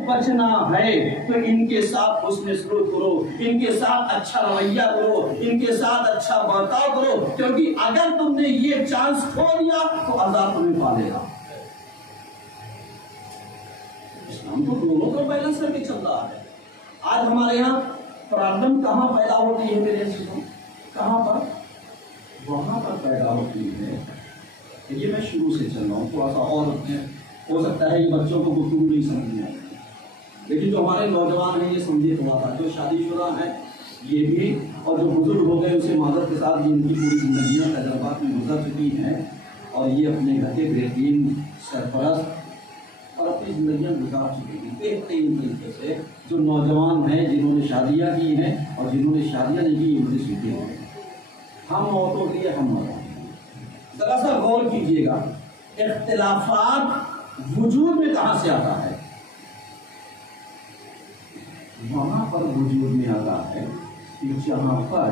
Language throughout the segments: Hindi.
बचना है तो इनके साथ हुस्न सलूक करो, इनके साथ अच्छा रवैया करो, इनके साथ अच्छा बर्ताव करो, क्योंकि अगर तुमने ये चांस खो दिया तो अज़ाब तुम्हें पालेगा। इस्लाम तो दोनों को बैलेंस करके चल रहा है। आज हमारे यहाँ प्रॉब्लम कहाँ पैदा होती है मेरे जीवन, कहाँ पर? वहां पर पैदा होती है। ये मैं शुरू से चल रहा हूँ, थोड़ा सा और हो सकता है ये बच्चों को गुफ्तगू नहीं समझ में आए, लेकिन जो हमारे नौजवान हैं ये समझे थोड़ा सा, जो शादीशुदा हैं ये भी, और जो बुजुर्ग हो गए उसे मादर के साथ जिनकी पूरी जिंदगियाँ तजर्बात में गुजर चुकी हैं और ये अपने घर के बेहतरीन सरपरस्त और अपनी जिंदगियाँ गुजार चुकी हैं बेहतरीन तरीके से। जो नौजवान हैं जिन्होंने शादियाँ की हैं और जिन्होंने शादियाँ नहीं की, मुझे सीखे हैं हम औरतों के लिए हम मौत। जरा सा गौर कीजिएगा, इख्तिलाफात वजूद में कहां से आता है? वहां पर वजूद में आता है कि जहां पर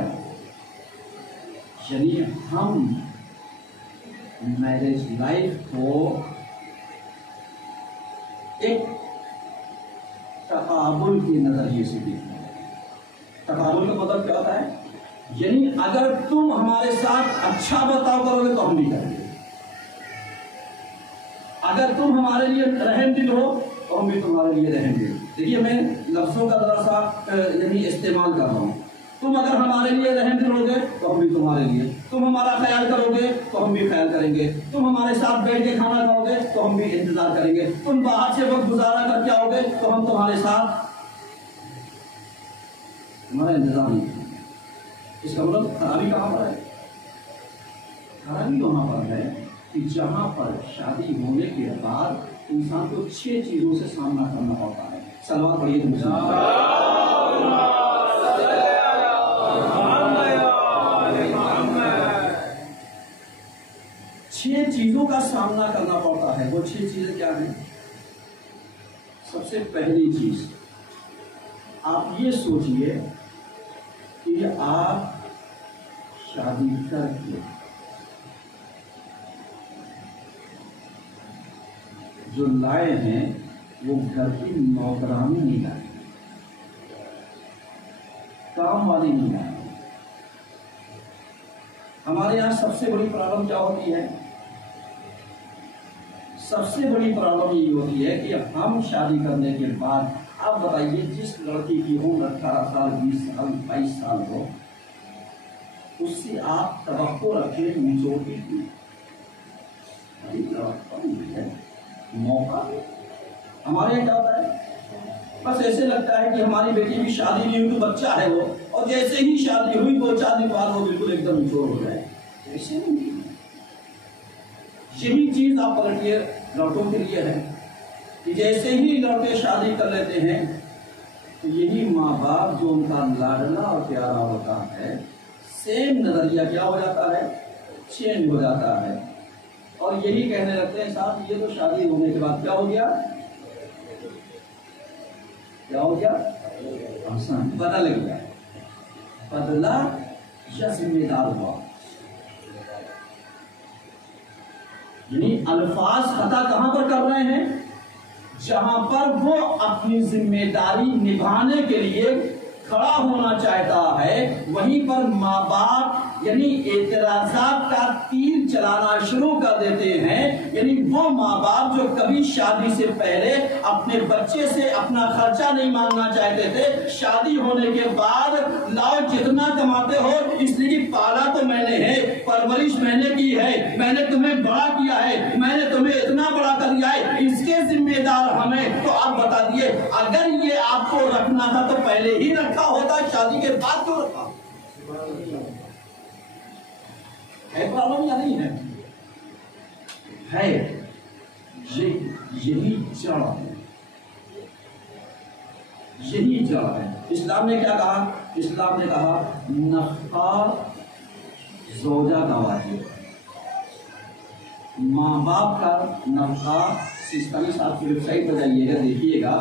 यानी हम मैरिज लाइफ को एक तकाबुल के नजरिए से देखते हैं। तकाबुल का मतलब क्या होता है? यानी अगर तुम हमारे साथ अच्छा बर्ताव करोगे तो हम भी करेंगे, अगर तुम हमारे लिए रहम दिल हो तो हम भी तुम्हारे लिए रहम दिल। देखिए मैं लफ्जों का जरा सा यानी इस्तेमाल कर रहा हूँ। तुम अगर हमारे लिए रहम दिल होगे तो हम भी तुम्हारे लिए, तुम हमारा ख्याल करोगे तो हम भी ख्याल करेंगे, तुम हमारे साथ बैठ के खाना खाओगे तो हम भी इंतजार करेंगे, तुम बाहर से वक्त गुजारा करके आओगे तो हम तुम्हारे साथ हमारा इंतजार नहीं करेंगे। इसका मतलब खराबी कहाँ पर है? खराबी वहां पर है कि जहां पर शादी होने के बाद इंसान को 6 चीजों से सामना करना पड़ता है। सलवात पढ़िए तुम। 6 चीजों का सामना करना पड़ता है। वो 6 चीजें क्या हैं? सबसे पहली चीज, आप ये सोचिए कि आप शादी करके जो लाए हैं वो घर की नौकरानी नहीं लाए, काम वाली नहीं लाए। हमारे यहाँ सबसे बड़ी प्रॉब्लम क्या होती है? सबसे बड़ी प्रॉब्लम ये होती है कि हम शादी करने के बाद, आप बताइए जिस लड़की की उम्र 18 साल 20 साल 22 साल हो, उससे आप तवक्को रखें निचोटी की मौका। हमारे यहाँ क्या होता है? बस ऐसे लगता है कि हमारी बेटी की शादी नहीं हुई तो बच्चा है वो, और जैसे ही शादी हुई 2-4 दिन बाद वो बिल्कुल एकदम निचोड़ हो जाए। ऐसे नहीं। यही चीज आप पलटिए लड़कों के लिए है कि जैसे ही लड़के शादी कर लेते हैं तो यही माँ बाप जो उनका लाडला और प्यारा होता है, सेम नजरिया क्या हो जाता है? चेंज हो जाता है, और यही कहने लगते हैं साहब ये तो शादी होने के बाद क्या हो गया? क्या हो गया? बदल गया, बदला या जिम्मेदार हुआ। यानी अल्फाज खता कहां पर कर रहे हैं? जहां पर वो अपनी जिम्मेदारी निभाने के लिए खड़ा होना चाहता है, वहीं पर माँ बाप यानी एतराजात का तीर चलाना शुरू कर देते हैं। यानी वो माँ बाप जो कभी शादी से पहले अपने बच्चे से अपना खर्चा नहीं मांगना चाहते थे, शादी होने के बाद लाओ जितना कमाते हो, इसलिए पाला तो मैंने है, परवरिश मैंने की है, मैंने तुम्हें बड़ा किया है, मैंने तुम्हें इतना बड़ा कर दिया है, इसके जिम्मेदार हमें। तो आप बता दिए, अगर ये आपको रखना था तो पहले ही रखा होता, शादी के बाद क्यों रखा? है प्रॉब्लम या नहीं है? है। यही जड़ है, यही जड़ है। इस्लाम ने क्या कहा? इस्लाम ने कहा नफका ज़ौजा का वाजिब, माँ बाप का नफका। सिस्टमी साहब की वेबसाइट पर जाइएगा, देखिएगा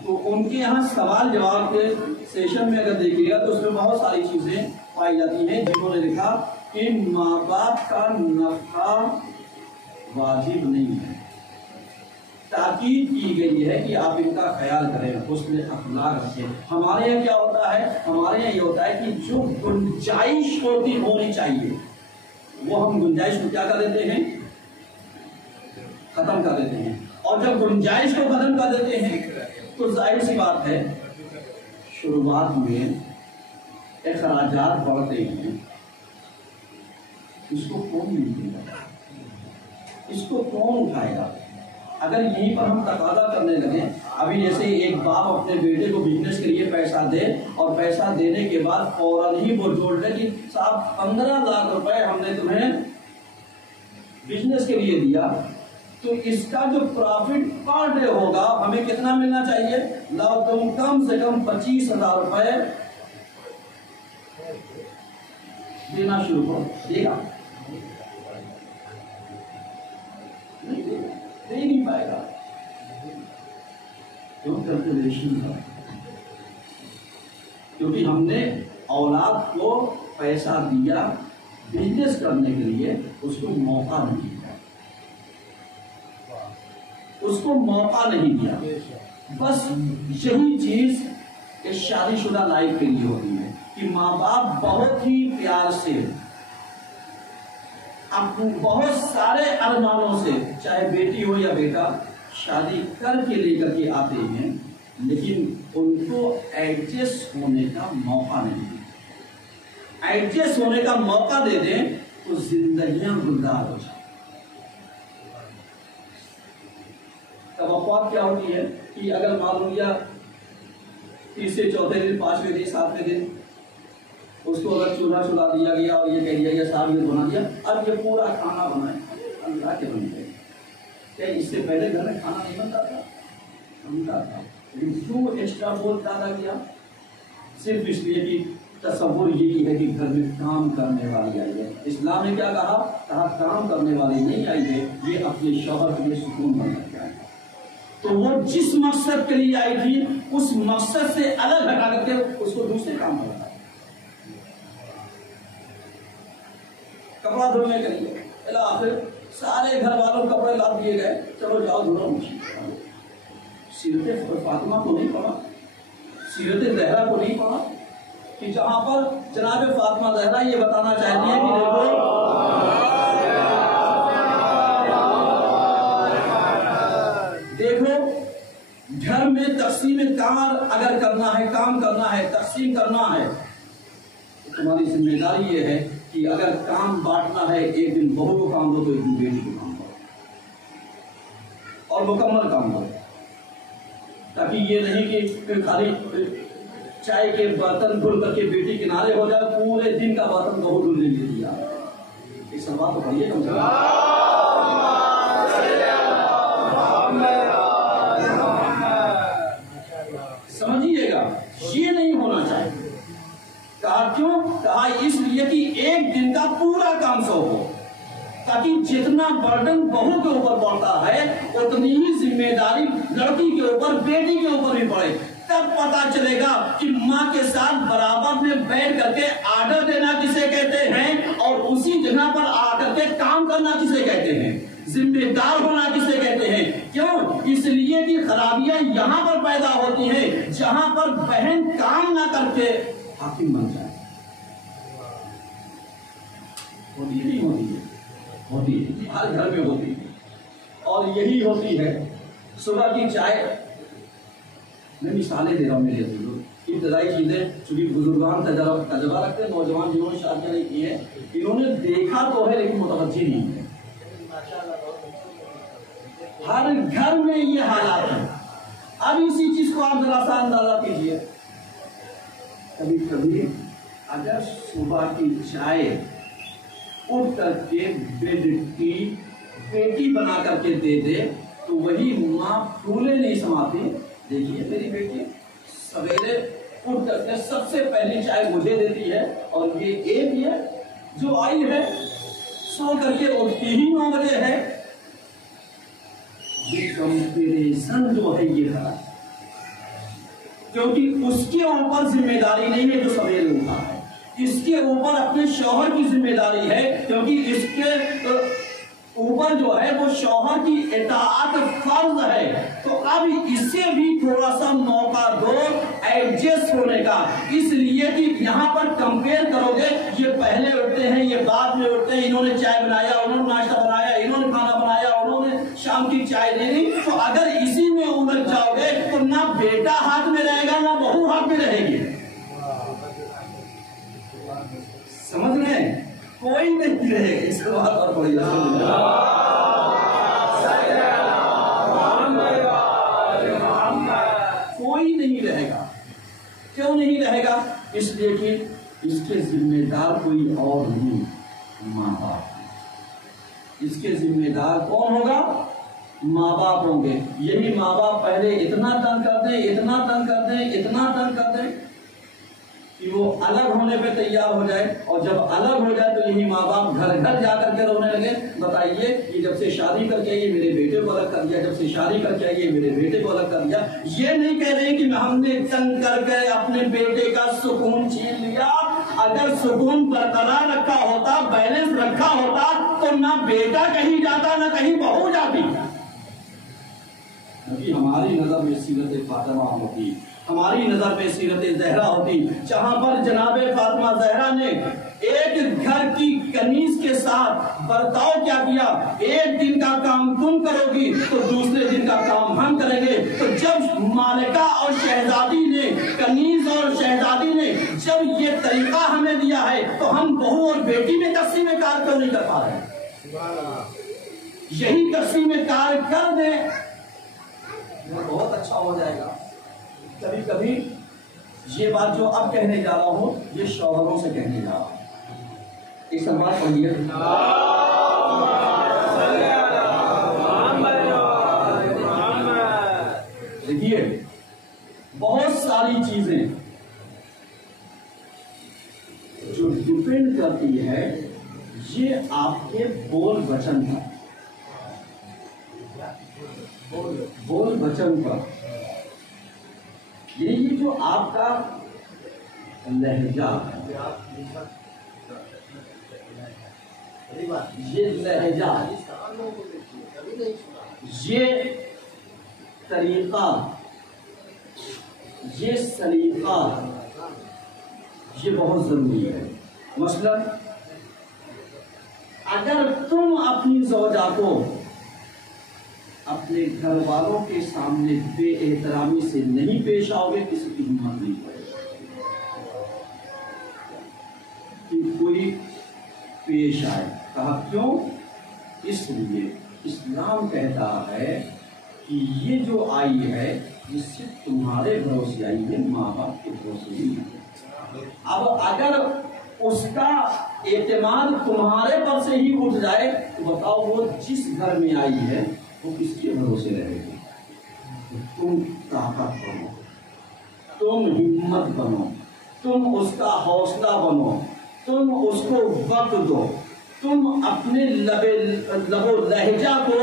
तो उनके यहाँ सवाल जवाब के सेशन में अगर देखिएगा तो उसमें बहुत सारी चीजें पाई जाती हैं जिन्होंने लिखा कि माँ बाप का नफका वाजिब नहीं है। ताकीद की गई है कि आप इनका ख्याल करें, उसमें अखलाक रखें। हमारे यहाँ क्या होता है, हमारे यहाँ ये होता है कि जो गुंजाइश होनी चाहिए वो हम गुंजाइश को क्या कर देते हैं, खत्म कर देते हैं। और जब गुंजाइश को खत्म कर देते हैं तो जाहिर सी बात है शुरुआत में अखराजात बढ़ते हैं। इसको कौन मिलेगा, इसको कौन उठाएगा? अगर यहीं पर हम तकादा करने लगे, अभी जैसे एक बाप अपने बेटे को बिजनेस के लिए पैसा दे और पैसा देने के बाद फौरन ही वो जोड़ ले कि साहब 15 लाख रुपए हमने तुम्हें बिजनेस के लिए दिया, तो इसका जो प्रॉफिट पर डे होगा हमें कितना मिलना चाहिए? लो तुम कम से कम 25,000 रुपए देना शुरू करो। देगा? दे नहीं पाएगा। क्यों? कैलकुलेशन है, क्योंकि हमने औलाद को पैसा दिया बिजनेस करने के लिए, उसको मौका नहीं दिया, उसको मौका नहीं दिया। बस यही चीज एक शादीशुदा लाइफ के लिए होती है कि माँ बाप बहुत ही प्यार से, बहुत सारे अरमानों से, चाहे बेटी हो या बेटा, शादी करके लेकर के आते हैं, लेकिन उनको एडजस्ट होने का मौका नहीं देते। एडजस्ट होने का मौका दे दें तो जिंदगियां गुलजार हो जाए। तवक्कुआत क्या होती है कि अगर मालूम लिया तीसरे चौथे दिन, 5वें दिन, 7वें दिन उसको अगर चूल्हा चुला दिया गया और ये कह दिया गया साहब ये बना दिया, अब ये पूरा खाना बनाए, अल्लाह के बन गए। क्या इससे पहले घर में खाना नहीं बनता था? बनता था, लेकिन क्यों एक्स्ट्रा बोल ज्यादा किया? सिर्फ इसलिए कि तस्वुर यही है कि घर में काम करने वाली आई है। इस्लाम ने क्या कहा? कहा काम करने वाली नहीं आई है, ये अपने शौहर के लिए सुकून बनना चाहिए। तो वो जिस मकसद के लिए आई थी उस मकसद से अलग हटा करके उसको दूसरे काम पर लगा। कपड़ा धोने के लिए फिर सारे घर वालों कपड़े ला दिए गए, चलो जाओ धो। सीरत फातिमा को नहीं पढ़ा, सीरत ज़हरा को नहीं पढ़ा कि जहां पर जनाब फातिमा ज़हरा ये बताना चाहती है कि देखो घर में तकसीम कार अगर करना है, काम करना है, तकसीम करना है, तो तुम्हारी जिम्मेदारी ये है कि अगर काम बांटना है, एक दिन बहू को काम दो तो एक दिन बेटी को काम दो और मुकम्मल काम दो, ताकि ये नहीं कि खाली चाय के बर्तन धुल करके बेटी किनारे हो जाए, पूरे दिन का बर्तन बहू धुल ले दिया। इस बात तो पढ़िए कम से कम। समझिएगा, ये नहीं होना चाहिए। कहा क्यों? कहा इसलिए कि एक दिन का पूरा काम सो हो, ताकि जितना बर्डन बहू के ऊपर पड़ता है उतनी ही जिम्मेदारी लड़की के ऊपर, बेटी के ऊपर भी पड़े। तब पता चलेगा कि माँ के साथ बराबर में बैठ करके आर्डर देना किसे कहते हैं और उसी जगह पर आकर के काम करना किसे कहते हैं, जिम्मेदार होना किसे कहते हैं। क्यों? इसलिए कि खराबियां यहाँ पर पैदा होती हैं जहां पर बहन काम ना करके हाकिम बन जाए। होती नहीं होती है, होती है, हर घर में होती है। और यही होती है सुबह की चाय। मैं मिसालें दे रहा हूँ मेरे बुजुर्ग, इब्तदाई चीजें, चूंकि बुजुर्गान तजर्बा रखते हैं, नौजवान जिन्होंने शादियां नहीं की है इन्होंने देखा तो है लेकिन मुतवज्जी नहीं है। हर घर में ये हालात है। अब इसी चीज को आप जरा सा अंदाजा कीजिए। कभी कभी अगर सुबह की चाय उठ करके बेड की बेटी बना करके दे दे तो वही माँ फूले नहीं समाती। देखिए मेरी बेटी सवेरे उठ करके सबसे पहली चाय मुझे देती है और ये एक ये जो आई है सो करके उठती ही 9 बजे है। ये कंपैरिजन जो है ये है, क्योंकि उसके ऊपर जिम्मेदारी नहीं है जो सवेरे उठा है, इसके ऊपर अपने शौहर की जिम्मेदारी है, क्योंकि इसके ऊपर जो है वो शौहर की इताअत फर्ज है, तो अब इसे भी थोड़ा सा मौका दो एडजस्ट होने का, इसलिए कि यहाँ पर कंपेयर करोगे, ये पहले उठते हैं, ये बाद में उठते हैं, इन्होंने चाय बनाया, उन्होंने नाश्ता बनाया, इन्होंने खाना बनाया, उन्होंने शाम की चाय दे दी, तो अगर इसी में उलझ जाओगे तो ना बेटा हाथ में रहेगा ना बहू हाथ में रहेगी। समझ रहे हैं? कोई नहीं रहेगा, इसके बाद और बड़ी कोई नहीं रहेगा। क्यों नहीं रहेगा? इसलिए कि इसके जिम्मेदार कोई और नहीं, माँ बाप। इसके जिम्मेदार कौन होगा? माँ बाप होंगे। यही माँ बाप पहले इतना तंग कर दें, इतना तंग कर दें, इतना तंग कर दें कि वो अलग होने पे तैयार हो जाए, और जब अलग हो जाए तो यही माँ बाप घर घर जाकर के रोने लगे। बताइए कि जब से शादी करके ये मेरे बेटे को अलग कर दिया, जब से शादी करके ये मेरे बेटे को अलग कर दिया। ये नहीं कह रहे कि हमने तंग करके अपने बेटे का सुकून छीन लिया। अगर सुकून बरकरार रखा होता, बैलेंस रखा होता, तो ना बेटा कहीं जाता ना कहीं बहू जाती। क्योंकि हमारी नजर में सीरत फातिमा होती, हमारी नजर में सीरत ज़हरा होती, जहां पर जनाबे फातिमा ज़हरा ने एक घर की कनीज के साथ बर्ताव क्या किया। एक दिन का काम तुम करोगी तो दूसरे दिन का काम हम करेंगे। तो जब मालिका और शहजादी ने, कनीज और शहजादी ने जब ये तरीका हमें दिया है, तो हम बहू और बेटी में तक़सीम कार क्यों नहीं कर पा रहे? यही तक़सीम कार कर दे, बहुत अच्छा हो जाएगा। कभी कभी ये बात जो अब कहने जा रहा हूं, ये शौहरों से कहने जा रहा हूं। एक बात पढ़िए, देखिए बहुत सारी चीजें जो डिपेंड करती है ये आपके बोल वचन पर, बोल वचन पर। ये जो आपका लहजा, ये लहजा, ये तरीका, ये सलीका, ये बहुत जरूरी है। मसलन अगर तुम अपनी ज़ौजा को अपने घर वालों के सामने बेएहतरामी से नहीं पेश आओगे, किसी की हिम्मत नहीं पड़ेगी कि कोई पेश आए। कहा क्यों? इसलिए इस्लाम कहता है कि ये जो आई है ये सिर्फ तुम्हारे भरोसे आई है, माँ बाप के भरोसे नहीं। अब अगर उसका एतमाद तुम्हारे पर से ही उठ जाए तो बताओ वो जिस घर में आई है वो किसके भरोसे रहेगी? तुम ताकत बनो, तुम हिम्मत बनो, तुम उसका हौसला बनो, तुम उसको वक्त दो, तुम अपने लबो लहजा को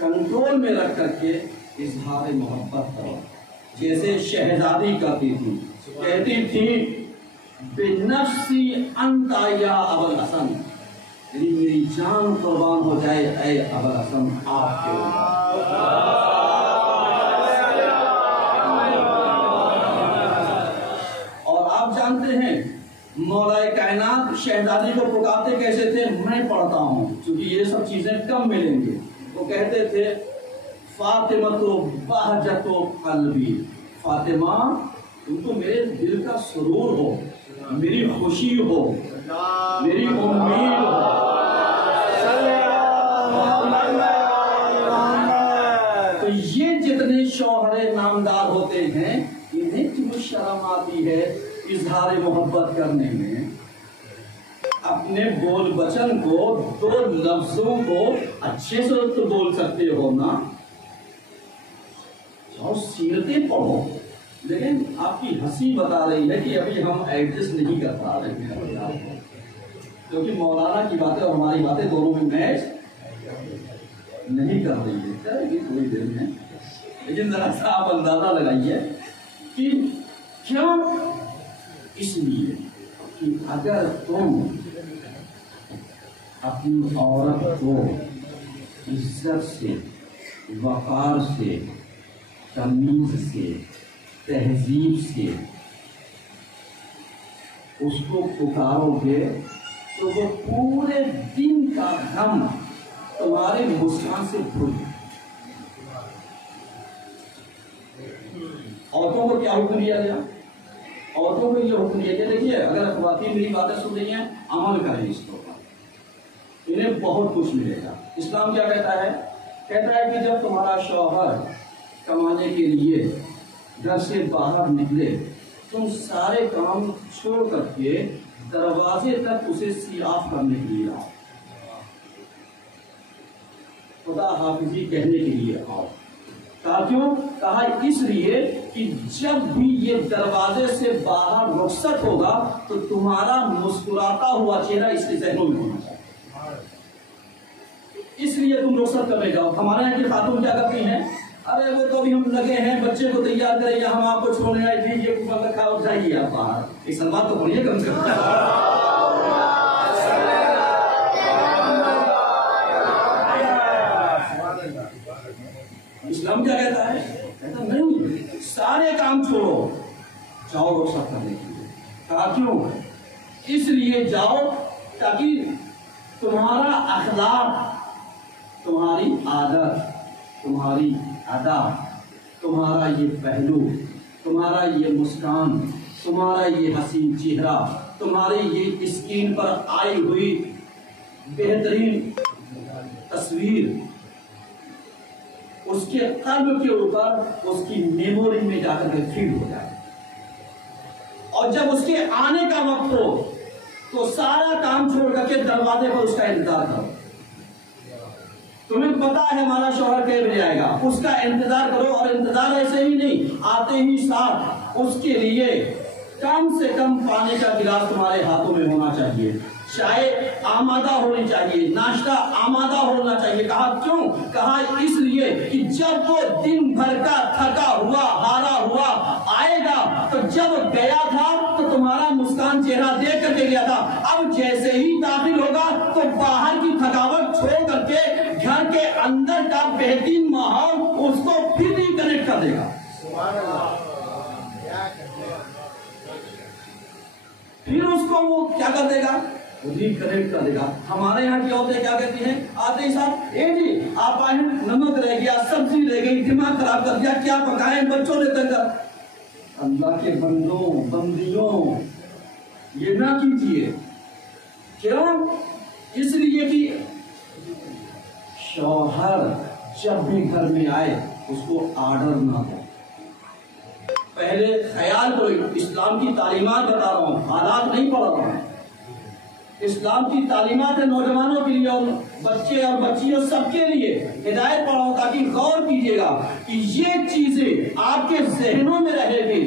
कंट्रोल में रख करके इजहार मोहब्बत करो। जैसे शहजादी करती थी, कहती थी बेनफ्सी अंता या अबुल हसन, यानी मेरी जान कुर्बान हो जाए ऐ अबुल हसन आपके। और आप जानते हैं मौलाए कायनात शहजादी को पुकारते कैसे थे? मैं पढ़ता हूँ, क्योंकि ये सब चीजें कम मिलेंगे। वो कहते थे फातिमा तो बहजतो कल्बी, फातिमा तुम तो मेरे दिल का सुरूर हो, मेरी खुशी हो, मेरी उम्मीद हो। तो ये जितने शौहरे नामदार होते हैं इन्हें क्यों शर्म आती है इजहार मोहब्बत करने में? अपने बोल वचन को, दो लफ्जों को अच्छे से तो बोल सकते हो ना, और सीरतें पढ़ो। लेकिन आपकी हंसी बता रही है कि अभी हम एडजस्ट नहीं कर पा रहे हैं, क्योंकि मौलाना की बातें और हमारी बातें दोनों में मैच नहीं कर रही है। करेगी थोड़ी देर में, लेकिन जरा सा आप अंदाजा लगाइए कि क्यों? इसलिए कि अगर तुम अपनी औरत को इज्जत से, वकार से, तमीज से, तहजीब से उसको पुकारोगे तो वो पूरे दिन का गम तुम्हारे मुस्कान से भूल। औरतों को क्या हुक्म दिया गया? औरतों को ये हुक्म दिया गया, देखिए अगर ख्वातीन मेरी बातें सुन रही हैं, अमल करें इसके ऊपर, इन्हें बहुत कुछ मिलेगा। इस्लाम क्या कहता है? कहता है कि जब तुम्हारा शौहर कमाने के लिए घर से बाहर निकले, तुम सारे काम छोड़ करके दरवाजे तक उसे सियाफ करने के लिए आओ, खुदा हाफिजी कहने के लिए आओ। कहा क्यों? कहा इसलिए कि जब भी ये दरवाजे से बाहर रुखसत होगा तो तुम्हारा मुस्कुराता हुआ चेहरा इसके जहनों में होना चाहिए, इसलिए तुम रुखसत करने जाओ। हमारे यहाँ की खातून क्या करती हैं? अरे वो तो अभी हम लगे हैं बच्चे को तैयार करें या हम आपको छोड़ने आए थे, ये कुछ रखा हो जाइए आप बाहर। एक सलवार तो बढ़िया कम से कम। इस्लाम क्या कहता है? कहता नहीं, सारे काम छोड़ो, जाओ रुखसत करने के लिए। कहा क्यों? इसलिए जाओ ताकि तुम्हारा अखलाक, तुम्हारी आदत, तुम्हारी अदा, तुम्हारा ये पहलू, तुम्हारा ये मुस्कान, तुम्हारा ये हसीन चेहरा, तुम्हारी ये स्क्रीन पर आई हुई बेहतरीन तस्वीर उसके कल्ब के ऊपर, उसकी मेमोरी में जाकर के फीड हो जाए। और जब उसके आने का वक्त हो तो सारा काम छोड़ करके दरवाजे पर उसका इंतजार करो। तुम्हें पता है हमारा शौहर कब बजे आएगा, उसका इंतजार करो। और इंतजार ऐसे ही नहीं, आते ही साथ उसके लिए कम से कम पानी का गिलास तुम्हारे हाथों में होना चाहिए, चाय आमादा होनी चाहिए, नाश्ता आमादा होना चाहिए। कहा क्यों? कहा इसलिए कि जब वो दिन भर का थका हुआ, हारा हुआ आएगा, तो जब गया था तो तुम्हारा मुस्कान चेहरा देख करके गया था। अब जैसे ही दाखिल होगा तो बाहर की थकावट छोड़ करके घर के अंदर का बेहतरीन माहौल उसको फिर रिकनेक्ट कर देगा। फिर उसको वो क्या कर देगा? रिकनेक्ट कर देगा। हमारे यहाँ की औरतें क्या कहती हैं? आते ही साथ, ए जी आप आए, नमक रह गया, सब्जी रह गई, दिमाग खराब कर दिया, क्या पकाएं, बच्चों ने तंग कर। अल्लाह के बंदों बंदियों, ये ना कीजिए। क्यों? इसलिए कि शौहर जब भी घर में आए उसको आर्डर ना हो। पहले ख्याल करो, इस्लाम की तालीमात बता रहा हूँ, हालात नहीं पढ़ रहा हूँ। इस्लाम की तालीमात है नौजवानों के लिए और बच्चे और बच्चियों सबके लिए हिदायत पढ़ा हूं, ताकि गौर कीजिएगा कि ये चीजें आपके जहनों में रहेगी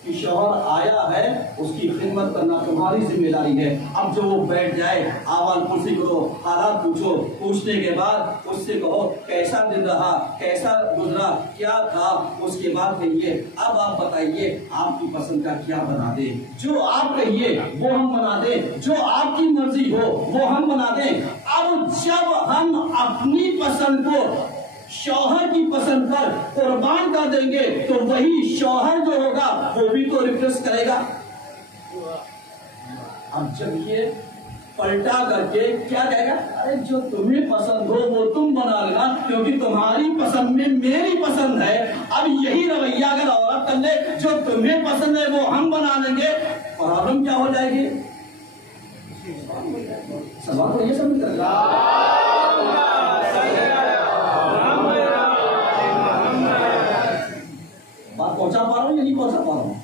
कि शौहर आया है, उसकी खिदमत करना तुम्हारी जिम्मेदारी है। अब जो वो बैठ जाए, आवाज कुर्सी करो, हालात पूछो, पूछने के बाद उससे कहो कैसा दिन रहा, कैसा गुजरा, क्या था, उसके बाद कहिए अब आप बताइए आपकी पसंद का क्या बना दे, जो आप कहिए वो हम बना दें, जो आपकी मर्जी हो वो हम बना दें। अब जब हम अपनी पसंद को शौहर की पसंद पर कुर्बान कर देंगे तो वही शौहर जो होगा वो भी तो रिफ्रेश करेगा। अब जब ये पलटा करके क्या कहेगा? अरे जो तुम्हें पसंद हो वो तुम बना लेना, क्योंकि तुम्हारी पसंद में मेरी पसंद है। अब यही रवैया अगर औरत कर ले, जो तुम्हें पसंद है वो हम बना लेंगे, प्रॉब्लम क्या हो जाएगी? सवाल तो ये समझ कर बात पहुंचा पा रहा हूँ या नहीं पहुंचा पा रहा हूँ?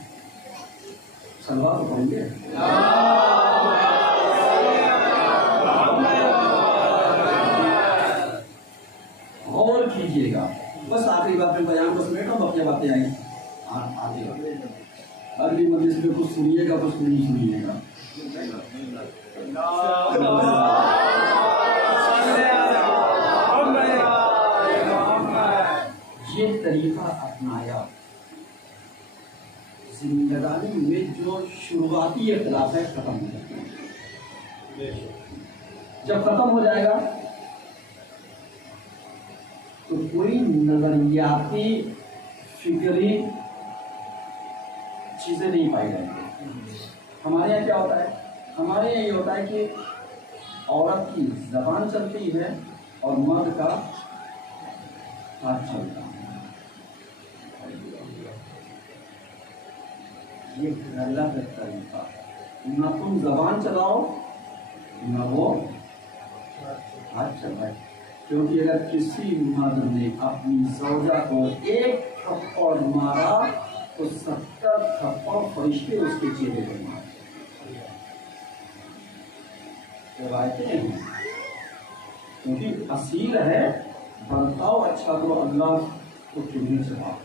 सलवार तो पढ़ेंगे। और कीजिएगा, बस आखिरी बात में बयान को समेट हम अपनी बातें आई आगे अगली मजलिस में कुछ सुनिएगा, कुछ नहीं सुनिएगा। ये तरीका अपनाया, जिंदगानी में जो शुरुआती इख्तिलाफ है खत्म हो जाता है। जब खत्म हो जाएगा तो कोई नजरियाती फिक्री चीजें नहीं पाई जाएंगी। हमारे यहाँ क्या होता है, हमारे यहाँ ये होता है कि औरत की जबान चलती है और मर्द का हाथ चलता है। ये गलत तरीका, न तुम जबान चलाओ न वो हाथ चलाए। क्योंकि अगर किसी मर्द ने अपनी सौजा को एक थप्पड़ मारा तो 70 थप्पड़ फरिश्ते उसके चेहरे पर मारे। रवायतें हैं, क्योंकि असील है, बर्ताव अच्छा तो अल्लाह को चुनने से बात।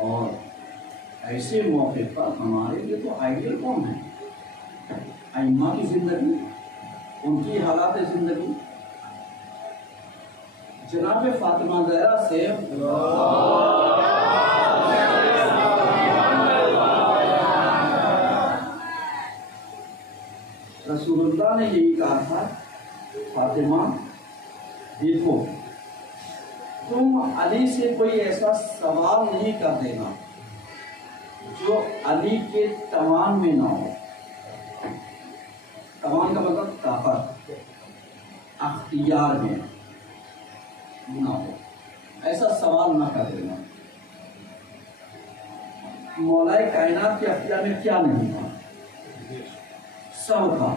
और ऐसे मौके पर हमारे लिए तो आइडियल कौन है? अइम्मा की जिंदगी, उनकी हालात जिंदगी। जनाब फातिमा ज़हरा से रसूलुल्लाह ने यही कहा था, फातिमा देखो तुम अली से कोई ऐसा सवाल नहीं कर देना जो अली के तवान में ना हो। तवान का मतलब ताकत, अख्तियार में ना हो, ऐसा सवाल ना कर देना। मौलाए कायनात के अख्तियार में क्या नहीं था, सब था,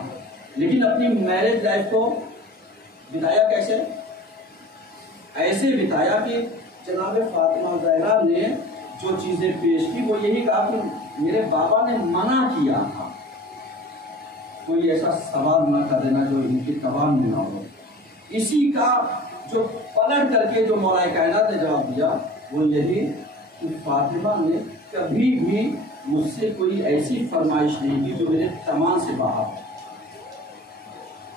लेकिन अपनी मैरिज लाइफ को बिताया कैसे? ऐसे बिताया कि जनाब फातिमा ज़हरा ने जो चीजें पेश की वो यही कहा कि मेरे बाबा ने मना किया था, कोई ऐसा सवाल न कर देना जो इनकी तबान में ना हो। इसी का जो पलट करके जो मौलाए कायनात ने जवाब दिया वो यही कि फातिमा ने कभी भी मुझसे कोई ऐसी फरमाइश नहीं की जो मेरे तमाम से बाहर हो।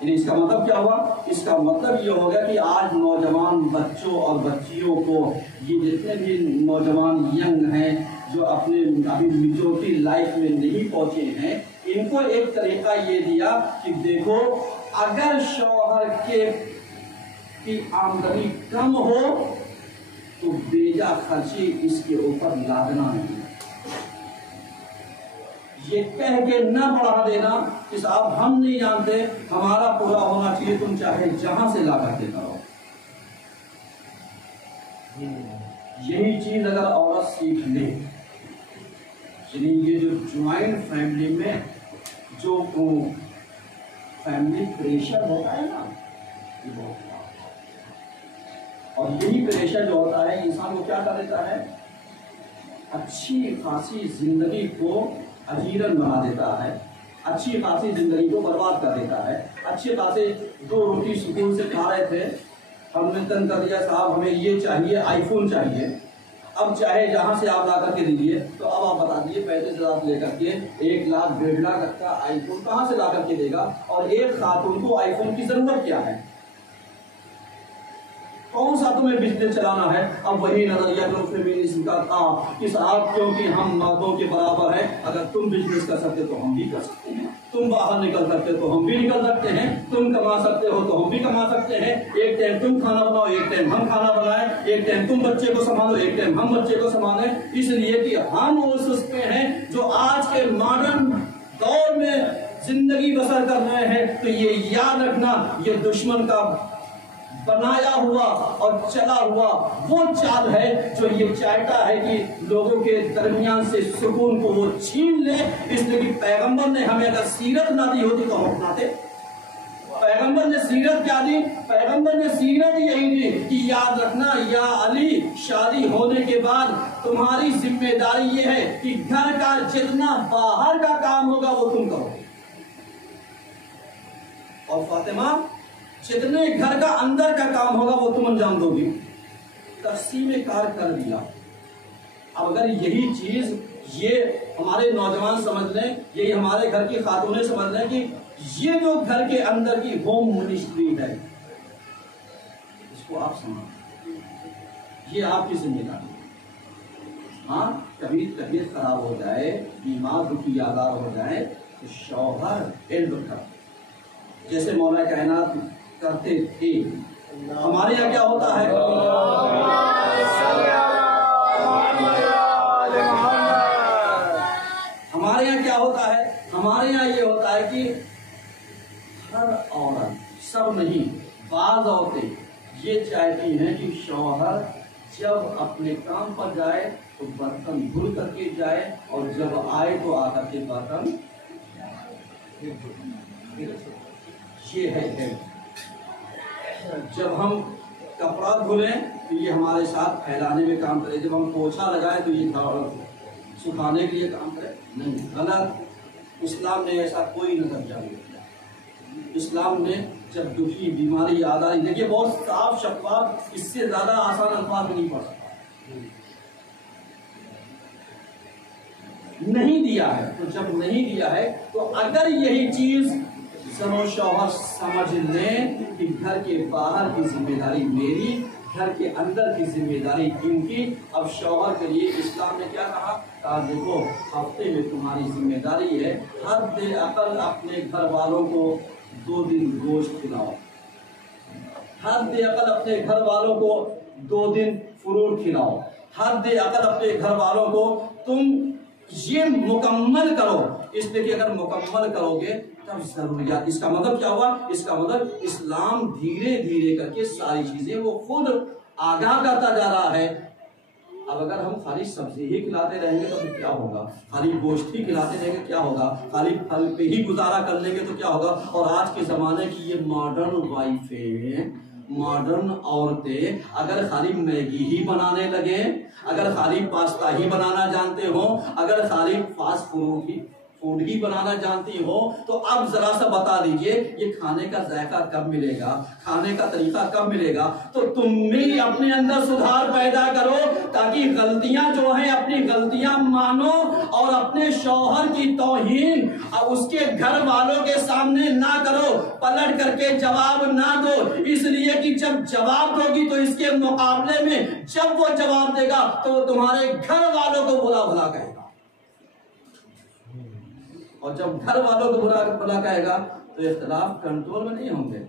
इसका मतलब क्या हुआ? इसका मतलब ये हो गया कि आज नौजवान बच्चों और बच्चियों को, ये जितने भी नौजवान यंग हैं जो अपने अभी मेच्योरिटी लाइफ में नहीं पहुंचे हैं, इनको एक तरीका ये दिया कि देखो अगर शौहर की आमदनी कम हो तो बेजा खर्ची इसके ऊपर लादना नहीं, ये कह के न बढ़ा देना कि साहब हम नहीं जानते, हमारा पूरा होना चाहिए, तुम चाहे जहां से ला कर देता रहो। यही चीज अगर औरत सीख ले, ये जो ज्वाइंट फैमिली में जो फैमिली प्रेशर होता है ना, ये बहुत, और यही प्रेशर जो होता है इंसान को क्या कर देता है, अच्छी खासी जिंदगी को अजीरन बना देता है, अच्छी खासी जिंदगी को बर्बाद कर देता है। अच्छे खासे 2 रोटी सुकून से खा रहे थे, हमने तन कर दिया साहब हमें ये चाहिए, आईफोन चाहिए, अब चाहे जहां से आप ला करके दीजिए, तो अब आप बता दीजिए 35,000 लेकर के 1 लाख 1.5 लाख का आईफोन कहां से ला करके देगा? और एक खातून को आईफोन की जरूरत क्या है? कौन सा तुम्हें बिजनेस चलाना है? अब वही नजरिया जो फेमिनिज्म का था कि साहब क्योंकि हम मर्दों के बराबर हैं, अगर तुम बिजनेस कर सकते तो हम भी कर सकते हैं, तुम बाहर निकल सकते तो हम भी निकल सकते हैं, तुम कमा सकते हो तो हम भी कमा सकते हैं। एक टाइम तुम खाना बनाओ, एक टाइम हम खाना बनाएं, एक टाइम तुम बच्चे को संभालो, एक टाइम हम बच्चे को संभालें। इसलिए कि हम उस उसमें हैं जो आज के मॉडर्न दौर में जिंदगी बसर कर रहे हैं। तो ये याद रखना, ये दुश्मन का बनाया हुआ और चला हुआ वो चाल है जो ये चाहता है कि लोगों के दरमियान से सुकून को वो छीन ले। इसलिए कि पैगंबर ने हमें अगर सीरत ना दी होती तो हम अपनाते। पैगंबर ने सीरत क्या दी? पैगंबर ने सीरत यही दी कि याद रखना या अली, शादी होने के बाद तुम्हारी जिम्मेदारी ये है कि घर का जितना बाहर का काम होगा वो तुम करो, और फातिमा जितने घर का अंदर का काम होगा वो तुम अंजाम दोगी। तक़सीम कार कर दिया। अब अगर यही चीज ये हमारे नौजवान समझ लें, यही हमारे घर की खातूनें समझ लें कि ये जो घर के अंदर की होम मिनिस्ट्री है, इसको आप समझ, ये आपकी जिम्मेदारी है। हाँ, कभी तबीयत खराब हो जाए, बीमार दुखी आजार हो जाए, तो शौहर इल्म का, जैसे मौला कायनात करते थे। हमारे यहाँ क्या होता है, हमारे यहाँ क्या होता है, हमारे यहाँ ये होता है कि हर औरत, सब नहीं, बाज औरतें ये चाहती हैं कि शौहर जब अपने काम पर जाए तो बर्तन धुल करके जाए, और जब आए तो आकर के बर्तन, ये है। जब हम कपड़ा धुलें तो ये हमारे साथ फैलाने में काम करे, जब हम पोछा लगाए तो ये सुखाने के लिए काम करे, नहीं, गलत। इस्लाम ने ऐसा कोई नजरिया नहीं किया। इस्लाम ने जब दुखी बीमारी याद आई, देखिए बहुत साफ शफाफ, इससे ज्यादा आसान अल्फाज में नहीं पढ़ सकता, नहीं दिया है। तो जब नहीं दिया है तो अगर यही चीज सनो शौहर समझ लें कि घर के बाहर की जिम्मेदारी मेरी, घर के अंदर की जिम्मेदारी इनकी। अब शौहर के लिए इस्लाम ने क्या कहा, देखो हफ्ते में तुम्हारी जिम्मेदारी है, हद अकल अपने घर वालों को 2 दिन गोश्त खिलाओ, हद अकल अपने घर वालों को 2 दिन फ्रूट खिलाओ, हद अकल अपने घर वालों को तुम ये मुकम्मल करो। इसलिए कि अगर मुकम्मल करोगे तब जरूरियात, इसका मतलब क्या हुआ, इसका मतलब इस्लाम धीरे धीरे करके सारी चीजें वो खुद आगाह करता जा रहा है। अब अगर हम खाली सब्जी ही खिलाते रहेंगे तो क्या होगा, खाली गोश्त ही खिलाते रहेंगे क्या होगा, खाली फल पे ही गुजारा कर लेंगे तो क्या होगा। और आज के जमाने की ये मॉडर्न वाइफें, मॉडर्न औरतें अगर खाली मैगी ही बनाने लगे, अगर खाली पास्ता ही बनाना जानते हो, अगर खाली फास्ट फूड ही बनाना जानती हो, तो अब जरा सा बता दीजिए ये खाने का जायका कब मिलेगा, खाने का तरीका कब मिलेगा। तो तुम भी अपने अंदर सुधार पैदा करो ताकि गलतियां जो हैं अपनी गलतियां मानो, और अपने शौहर की तौहीन अब उसके घर वालों के सामने ना करो, पलट करके जवाब ना दो। इसलिए कि जब जवाब दोगी तो इसके मुकाबले में जब वो जवाब देगा तो वो तुम्हारे घर वालों को बुरा भला कहेगा, और जब घर वालों को बुरा भला कहेगा तो इख्तिलाफ कंट्रोल में नहीं होंगे,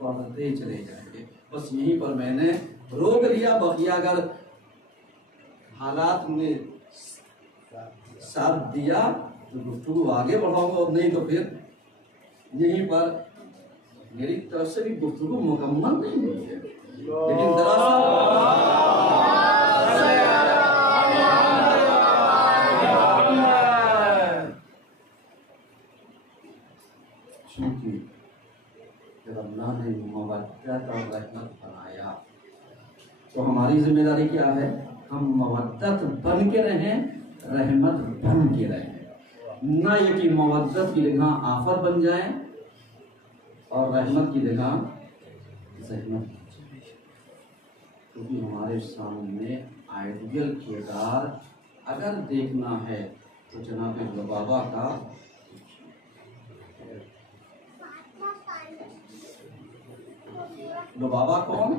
बढ़ते चले जाएंगे। बस यहीं पर मैंने रोक दिया, बकिया अगर हालात ने साथ दिया तो गुफ्तगू आगे बढ़ाऊंगा, और नहीं तो फिर यहीं पर मेरी तरफ से भी गुफ्तगू मुकम्मल नहीं हुई है, लेकिन दरअसल चूंकि जब अल्लाह ने मवद्दत और रहमत बनाया तो हमारी जिम्मेदारी क्या है, हम मवद्दत बन के रहें, रहमत बन के रहें, ना ये कि मवद्दत की जगह आफत बन जाए और रहमत की जगह जहमत। क्योंकि हमारे सामने आइडियल किरदार अगर देखना है तो जनाब लबाबा का, लबाबा कौन,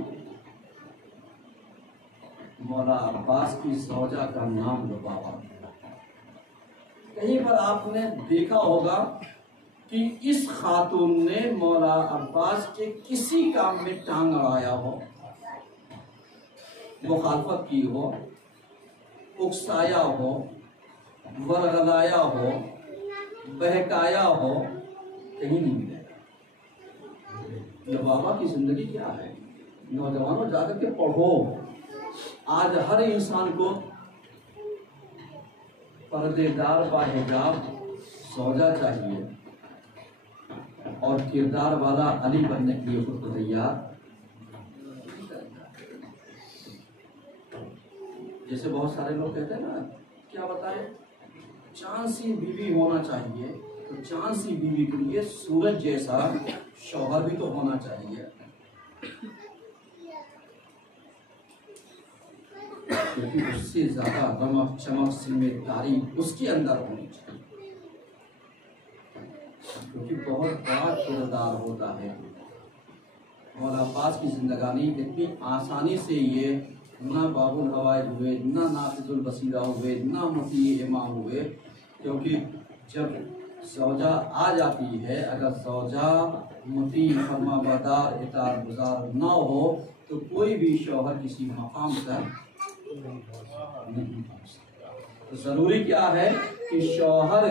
मौला अब्बास की सौजा का नाम लबाबा। कहीं पर आपने देखा होगा कि इस खातून ने मौला अब्बास के किसी काम में टांग अड़ाया हो, मुखालफत की हो, उकसाया हो, वरगलाया हो, बहकाया हो, कहीं नहीं मिलेगा। लबाबा की जिंदगी क्या है, नौजवानों जाकर के पढ़ो। आज हर इंसान को पर्देदार बाहिजाब सौजा चाहिए और किरदार वाला अली बनने के लिए खुद को तैयार। जैसे बहुत सारे लोग कहते हैं ना, क्या बताएं, चांद सी बीवी होना चाहिए, तो चांद सी बीवी के लिए सूरज जैसा शौहर भी तो होना चाहिए, क्योंकि उससे ज्यादा रमक चमक जिम्मेदारी उसके अंदर होनी चाहिए, क्योंकि बहुत बड़ा किरदार होता है। मौला अब्बास की जिंदगानी इतनी आसानी से ये ना बाबुल हवाइज हुए, ना नाफिजुल बसीरा हुए, ना मुफ्ती इमाम हुए, क्योंकि जब सौजा आ जाती है, अगर सौजा मुती फरमाबरदार इताअत गुज़ार न हो तो कोई भी शौहर किसी मकाम तक नहीं पहुंच सकता। तो ज़रूरी क्या है कि शौहर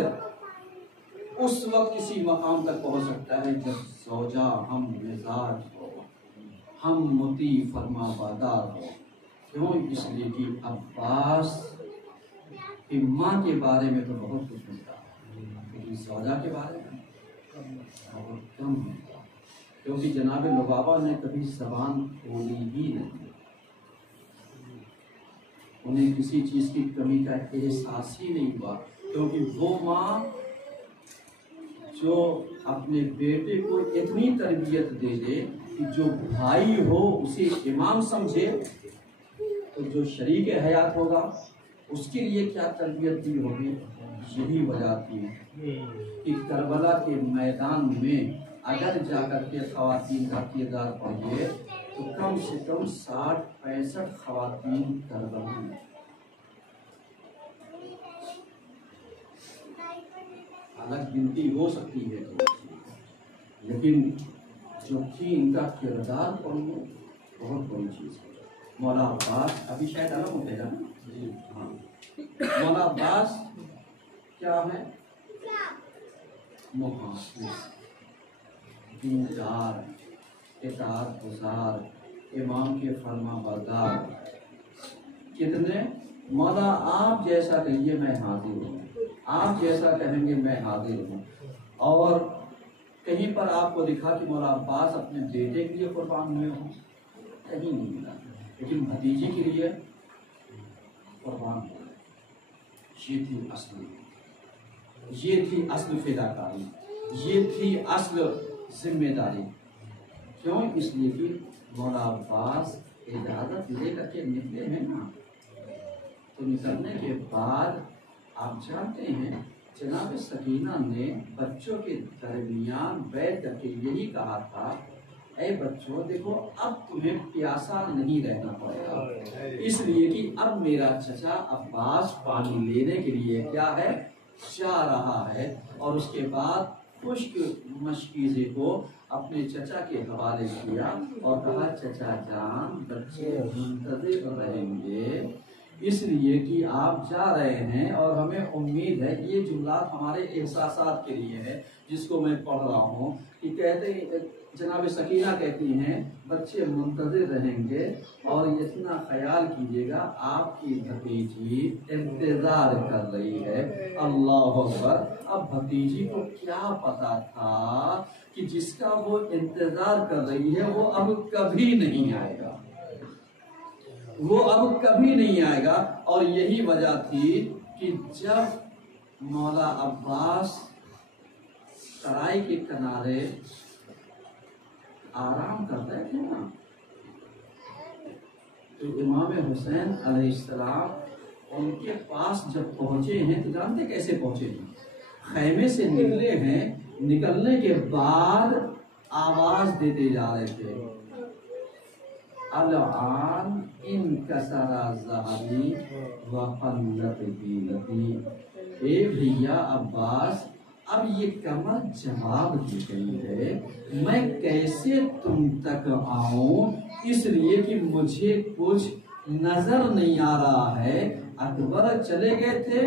उस वक्त किसी मकाम तक पहुंच सकता है जब सौजा हम मिजाज हो, हम मुती फरमाबरदार हो। क्यों? इसलिए कि अब्बास की माँ के बारे में तो बहुत कुछ मिलता है, लेकिन सौजा के बारे में बहुत कम मिलता, क्योंकि जनाब लुबाबा ने कभी ज़बान खोली ही नहीं, उन्हें किसी चीज़ की कमी का एहसास ही नहीं हुआ, क्योंकि वो माँ जो अपने बेटे को इतनी तरबियत दे दे कि जो भाई हो उसे इमाम समझे, तो जो शरीक हयात होगा उसके लिए क्या तरबियत दी होगी। यही वजह थी कि करबला के मैदान में अगर जाकर के ख़वातीन का किरदार पढ़िए तो कम से कम 60-65 ख़वातीन करबला में। अलग गिनती हो सकती है तो, लेकिन जो थी इनका किरदार पढ़िए बहुत बड़ी चीज़ है। मौला अब्बास अभी शायद अलग होते हैं ना, हाँ, मौला अब्बास क्या है? मुहाफिज, दीनदार, इताअत गुज़ार, इमाम के फरमाबरदार। कितने? मौला आप जैसा कहिए मैं हाजिर हूँ, आप जैसा कहेंगे मैं हाजिर हूँ। और कहीं पर आपको दिखा कि मौला अब्बास अपने बेटे के लिए कुर्बान हुए हों? कहीं नहीं मिला, लेकिन भतीजी के लिए कुर्बान हुए। ये थी असली, ये थी असल फिदाकारी, ये थी असल जिम्मेदारी। क्यों? इसलिए कि मौला अब्बास इजाज़त लेकर के निकले हैं ना, तो निकलने के बाद आप जानते हैं जनाब सकीना ने बच्चों के दरमियान बैठ करके यही कहा था, ऐ बच्चों देखो अब तुम्हें प्यासा नहीं रहना पड़ेगा, इसलिए कि अब मेरा चचा अब्बास पानी लेने के लिए क्या है जा रहा है। और उसके बाद खुश्क मशकीज़े को अपने चचा के हवाले किया और कहा चचा जान बच्चे मुंतज़िर रहेंगे, इसलिए कि आप जा रहे हैं और हमें उम्मीद है। ये जुमला हमारे एहसासात के लिए है जिसको मैं पढ़ रहा हूँ कि कहते जनाब सकीना कहती हैं बच्चे मुंतज़िर रहेंगे और इतना ख्याल कीजिएगा आपकी भतीजी इंतज़ार कर रही है। अल्लाह अकबर। अब भतीजी को क्या पता था कि जिसका वो इंतज़ार कर रही है वो अब कभी नहीं आएगा, वो अब कभी नहीं आएगा। और यही वजह थी कि जब मौला अब्बास तराई के किनारे आराम करते थे ना, तो इमाम हुसैन अलैहिस्सलाम उनके पास जब पहुंचे हैं तो जानते कैसे पहुंचे हैं? खैमे से निकले हैं, निकलने के बाद आवाज देते जा रहे थे, अल-आन इन कसरा ज़हरी व क़ल्लत क़ीलती। ए भैया अब्बास, अब ये कमर जवाब दी गई है, मैं कैसे तुम तक आऊं, इसलिए कि मुझे कुछ नजर नहीं आ रहा है। अकबर चले गए थे,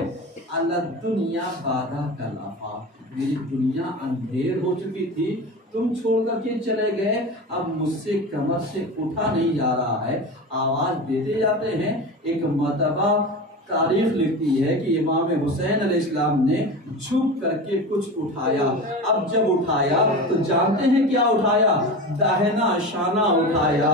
अला दुनिया बाधा कलाफा, मेरी दुनिया अंधेर हो चुकी थी, तुम छोड़ करके चले गए, अब मुझसे कमर से उठा नहीं जा रहा है। आवाज देते जाते हैं। एक मर्तबा तारीख लिखती है कि इमाम हुसैन अलैहिस्सलाम ने झुक करके कुछ उठाया। अब जब उठाया तो जानते हैं क्या उठाया? दाहिना शाना उठाया,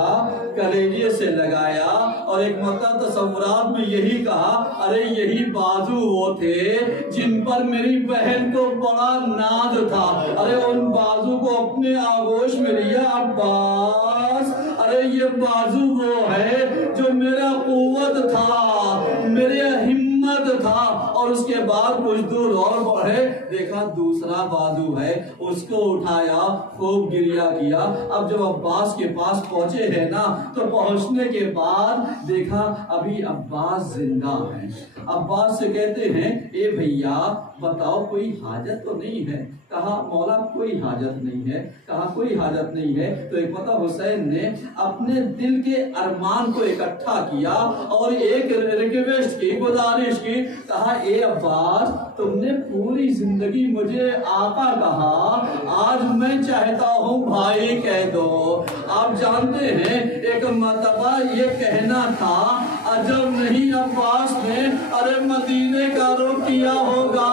कलेजे से लगाया और एक मतलब तसव्वुरात में यही कहा, अरे यही बाजू वो थे जिन पर मेरी बहन को बड़ा नाज था, अरे उन बाजू को अपने आगोश में लिया अब्बास, अरे ये बाजू वो है जो मेरा कुव्वत था, मेरे हिम्मत था। और उसके बाद कुछ दूर और बढ़े, देखा दूसरा बाजू है, उसको उठाया, खूब गिरिया किया। अब जब अब्बास के पास पहुंचे हैं ना, तो पहुंचने के बाद देखा अभी अब्बास जिंदा है। अब्बास से कहते हैं, ए भैया बताओ कोई हाजत तो नहीं है? कहा मौला कोई हाजत नहीं है। कहा कोई हाजत नहीं है। तो एक पता हुसैन ने अपने दिल के अरमान को इकट्ठा किया और एक रिक्वेस्ट की, गुजारिश की। कहा ए अब्बास, तुमने पूरी जिंदगी मुझे आका कहा, आज मैं चाहता हूँ भाई कह दो। आप जानते हैं एक मर्तबा ये कहना था, अजब नहीं अब्बास ने अरे मदीने का रुख किया होगा।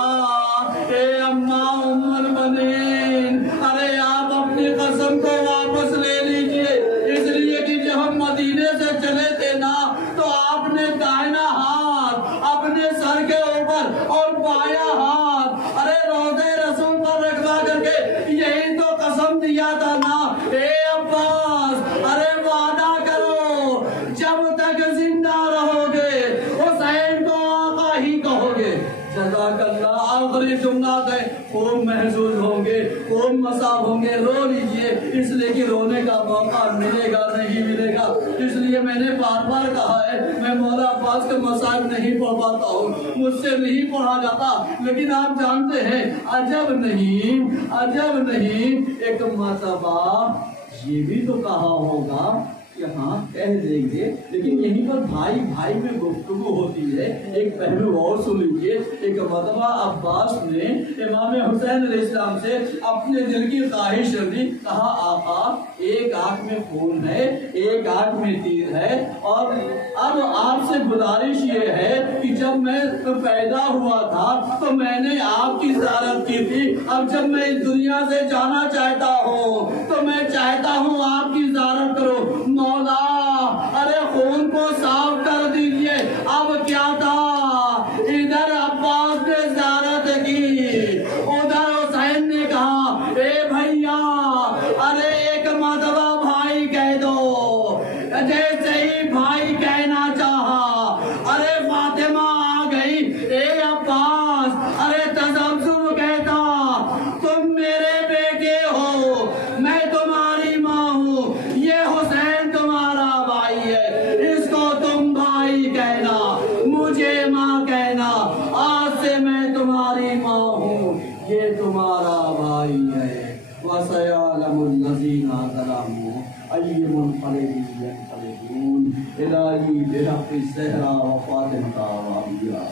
ए अम्मा उम्मुल बनीन, अरे आप अपनी कसम को वापस ले लीजिए, इसलिए कि जब हम मदीने से चले थे ना तो आपने दाहिना हाथ अपने सर के ऊपर और बाया हाथ अरे रोज़े रसूल पर रखवा करके यही तो कसम दिया था ना। ए अब्बास, अरे वादा करो जब तक जिंदा रहोगे हुसैन को आका ही कहोगे। जज़ाकल्लाह। आखिरी जुमला है, खूब महसूस होंगे, खूब मसाब होंगे, रो लीजिए, इसलिए कि रोने का मौका मिलेगा नहीं मिलेगा। इसलिए मैंने बार बार कहा है, मैं मौला अब्बास के मसाब नहीं पढ़ पाता हूँ, मुझसे नहीं पढ़ा जाता। लेकिन आप जानते हैं अजब नहीं एक मर्तबा ये भी तो कहा होगा कि हाँ कह देंगे, लेकिन यहीं पर भाई भाई में गुफ्तगू होती है। एक पहलू और सुन लीजिए। एक मर्तबा अब्बास ने इमाम हुसैन अलैहिस्सलाम से अपने दिल की ख्वाहिश रखी। कहा आका, एक आंख में खून है, एक आंख में तीर है, और अब आपसे गुजारिश ये है कि जब मैं पैदा हुआ था तो मैंने आपकी ज़ियारत की थी। अब जब मैं इस दुनिया से जाना चाहता हूँ तो मैं चाहता हूँ आपकी ज़ियारत करो। मौला, अरे खून को साफ कर दीजिए। अब क्या था, इधर अब्बास ने ज़ियारत की, उधर हुसैन ने कहा ए भैया, अरे एक मर्तबा भाई कह दो। जैसे ही भाई कहना चाहा, अरे फातिमा आ गई। ए अब्बास, अरे तसब्बुब कहता, तुम मेरे बेटे हो, मैं तुम्हारी माँ हूँ, ये हुसैन तुम्हारा भाई है, इसको तुम भाई कहना, मुझे माँ कहना। आज से मैं तुम्हारी माँ हूँ, ये तुम्हारा भाई है। वसयअलमुल लज़ीना ज़लमू अय्युल क़लबी यन्क़लिबून इलाही बिहक़्क़ि ज़हरा व फ़ातिमा व अबिया।